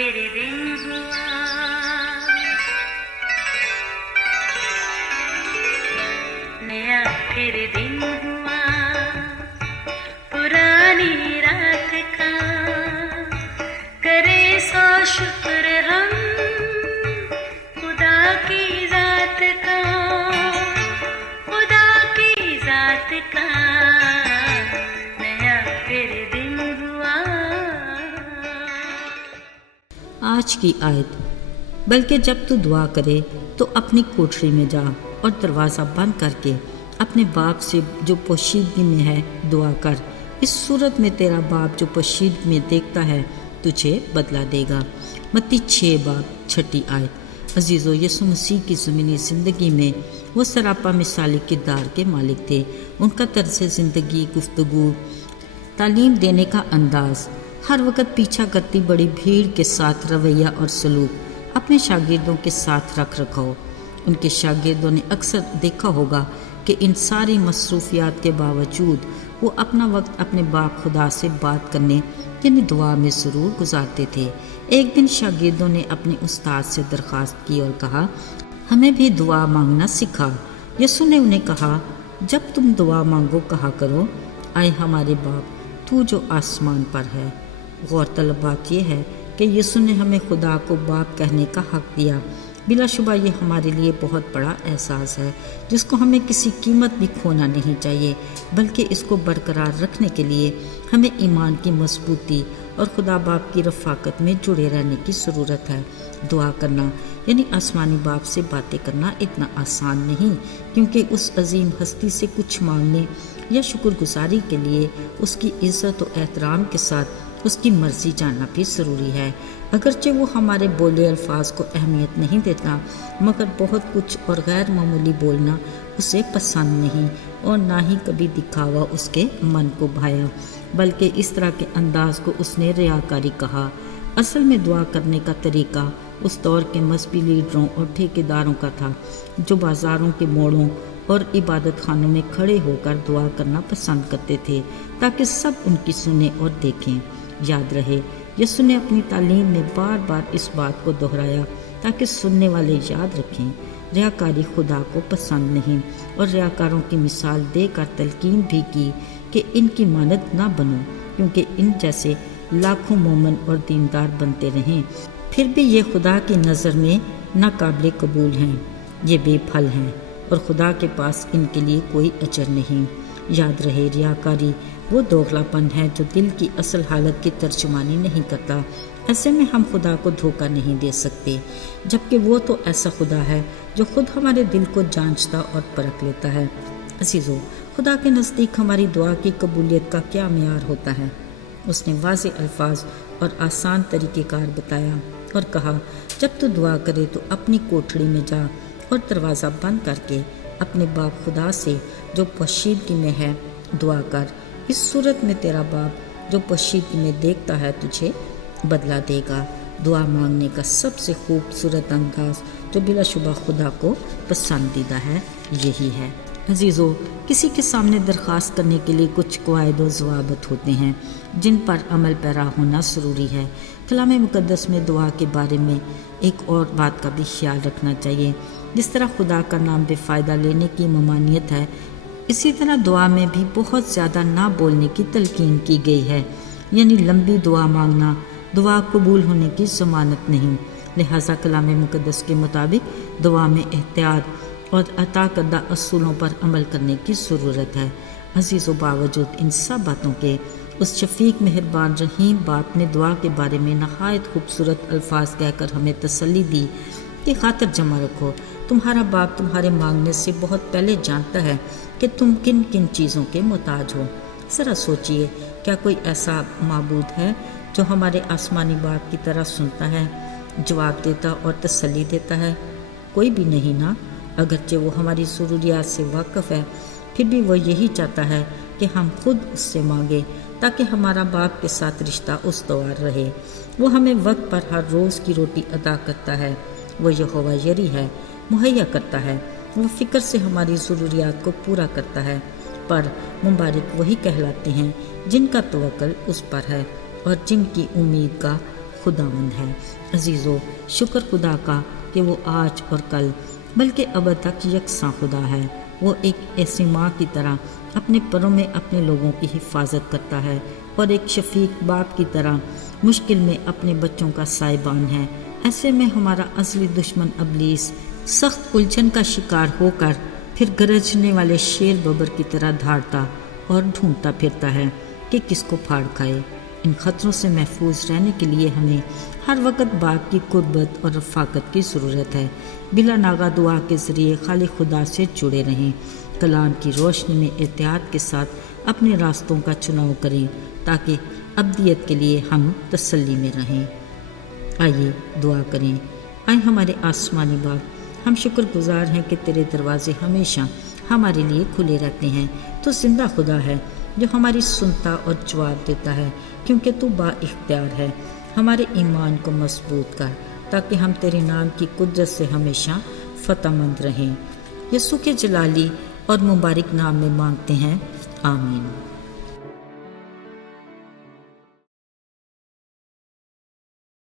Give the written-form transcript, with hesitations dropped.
फिर दिन हुआ, नया फिर दिन हुआ, पुरानी रात का करे सो शुक्र हम खुदा की जात का, खुदा की जात का नया फिर दिन हुआ। आज की आयत, बल्कि जब तू दुआ करे तो अपनी कोठरी में जा और दरवाज़ा बंद करके अपने बाप से जो पोशीदगी में है दुआ कर। इस सूरत में तेरा बाप जो पोशीदगी में देखता है तुझे बदला देगा। मत्ती 6:6 आयत। अजीज़ों, यीशु मसीह की ज़मीनी ज़िंदगी में वो सरापा मिसाली किरदार के मालिक थे। उनका तर्ज़ ज़िंदगी, गुफ्तगू, तालीम देने का अंदाज़, हर वक्त पीछा करती बड़ी भीड़ के साथ रवैया और सलूक अपने शागिर्दों के साथ रख रखाव। उनके शागिर्दों ने अक्सर देखा होगा कि इन सारी मसरूफियात के बावजूद वो अपना वक्त अपने बाप खुदा से बात करने यानी दुआ में ज़रूर गुजारते थे। एक दिन शागिर्दों ने अपने उस्ताद से दरख्वास्त की और कहा, हमें भी दुआ मांगना सिखा। यीशु ने उन्हें कहा, जब तुम दुआ मांगो कहा करो, आए हमारे बाप तू जो आसमान पर है। गौरतलब बात यह है कि यीशु ने हमें खुदा को बाप कहने का हक दिया। बिलाशुबा ये हमारे लिए बहुत बड़ा एहसास है जिसको हमें किसी कीमत भी खोना नहीं चाहिए, बल्कि इसको बरकरार रखने के लिए हमें ईमान की मजबूती और खुदा बाप की रफ़ाकत में जुड़े रहने की ज़रूरत है। दुआ करना यानी आसमानी बाप से बातें करना इतना आसान नहीं, क्योंकि उस अजीम हस्ती से कुछ मांगने या शुक्रगुजारी के लिए उसकी इज़्ज़त और एहतराम के साथ उसकी मर्ज़ी जानना भी ज़रूरी है। अगरचे वो हमारे बोले अल्फाज को अहमियत नहीं देता, मगर बहुत कुछ और गैर मामूली बोलना उसे पसंद नहीं और ना ही कभी दिखावा उसके मन को भाया, बल्कि इस तरह के अंदाज को उसने रियाकारी कहा। असल में दुआ करने का तरीका उस दौर के मजहबी लीडरों और ठेकेदारों का था, जो बाज़ारों के मोड़ों और इबादत खानों में खड़े होकर दुआ करना पसंद करते थे ताकि सब उनकी सुने और देखें। याद रहे, यीशु ने अपनी तालीम में बार बार इस बात को दोहराया ताकि सुनने वाले याद रखें। रियाकारी खुदा को पसंद नहीं और रियाकारों की मिसाल देकर तलकीन भी की कि इनकी मानद ना बनो, क्योंकि इन जैसे लाखों मोमन और दीनदार बनते रहें फिर भी ये खुदा की नज़र में नाकाबिल कबूल हैं, ये बेफल हैं और खुदा के पास इनके लिए कोई अजर नहीं। याद रहे, रियाकारी वो दोगलापन है जो दिल की असल हालत की तर्जुमानी नहीं करता। ऐसे में हम खुदा को धोखा नहीं दे सकते, जबकि वो तो ऐसा खुदा है जो खुद हमारे दिल को जांचता और परख लेता है। अजीज़ों, खुदा के नज़दीक हमारी दुआ की कबूलियत का क्या मेयार होता है? उसने वाज़ेह अल्फाज और आसान तरीक़ेकार बताया और कहा, जब तू दुआ करे तो अपनी कोठड़ी में जा और दरवाज़ा बंद करके अपने बाप खुदा से जो पोशीदगी में है दुआ कर। इस सूरत में तेरा बाप जो पोशीदगी में देखता है तुझे बदला देगा। दुआ मांगने का सबसे खूबसूरत अंदाज जो बिलाशुबा खुदा को पसंदीदा है यही है। अजीज़ों, किसी के सामने दरख्वास्त करने के लिए कुछ क़वायद व ज़वाबित होते हैं जिन पर अमल पैरा होना ज़रूरी है। कलाम मुक़द्दस में दुआ के बारे में एक और बात का भी ख्याल रखना चाहिए। जिस तरह खुदा का नाम बेफ़ायदा लेने की ममानियत है, इसी तरह दुआ में भी बहुत ज़्यादा ना बोलने की तलकीन की गई है, यानी लंबी दुआ मांगना दुआ कबूल होने की ज़मानत नहीं। लिहाजा कलाम मुक़द्दस के मुताबिक दुआ में एहतियात और अता करदा असूलों पर अमल करने की ज़रूरत है। अजीज़ों, बावजूद इन सब बातों के उस शफीक मेहरबान रहीम बाप ने दुआ के बारे में नहायत खूबसूरत अल्फाज कहकर हमें तसल्ली दी कि खातिर जमा रखो, तुम्हारा बाप तुम्हारे मांगने से बहुत पहले जानता है कि तुम किन किन चीज़ों के मोहताज हो। ज़रा सोचिए, क्या कोई ऐसा माबूद है जो हमारे आसमानी बाप की तरह सुनता है, जवाब देता और तसल्ली देता है? कोई भी नहीं ना। अगरचे वो हमारी ज़रूरियात से वाकिफ़ है, फिर भी वो यही चाहता है कि हम खुद उससे मांगें ताकि हमारा बाप के साथ रिश्ता उसवार रहे। वो हमें वक्त पर हर रोज़ की रोटी अदा करता है। वो यहोवा यरी है, मुहैया करता है। वो फ़िक्र से हमारी ज़रूरियात को पूरा करता है। पर मुबारक वही कहलाते हैं जिनका तवक्कुल उस पर है और जिनकी उम्मीद का خداوند ہے۔ عزیزو، شکر خدا کا کہ وہ آج اور کل بلکہ ابد تک یکساں خدا ہے۔ وہ ایک ایسی ماں کی طرح اپنے پروں میں اپنے لوگوں کی حفاظت کرتا ہے اور ایک شفیق باپ کی طرح مشکل میں اپنے بچوں کا سائبان ہے۔ ایسے میں ہمارا اصلی دشمن ابلیس سخت الجھن کا شکار ہو کر پھر گرجنے والے شیر ببر کی طرح دھاڑتا اور ڈھونڈتا پھرتا ہے کہ کس کو پھاڑ کھائے۔ ان خطروں سے محفوظ رہنے کے لیے ہمیں ہر وقت باپ کی قربت اور رفاقت کی ضرورت ہے۔ بلا ناغہ دعا کے ذریعے خالق خدا سے جڑے رہیں۔ کلام کی روشنی میں احتیاط کے ساتھ اپنے راستوں کا چناؤ کریں تاکہ ابدیت کے لیے ہم تسلی میں رہیں۔ آئیے دعا کریں۔ آئے ہمارے آسمانی باپ، ہم شکر گزار ہیں کہ تیرے دروازے ہمیشہ ہمارے لیے کھلے رہتے ہیں۔ تو زندہ خدا ہے جو ہماری سنتا اور جواب دیتا ہے، کیونکہ تو با اختیار ہے۔ ہمارے ایمان کو مضبوط کر تاکہ ہم تیرے نام کی قدرت سے ہمیشہ فتح مند رہیں۔ یسوع کے جلالی اور مبارک نام میں مانگتے ہیں، آمین۔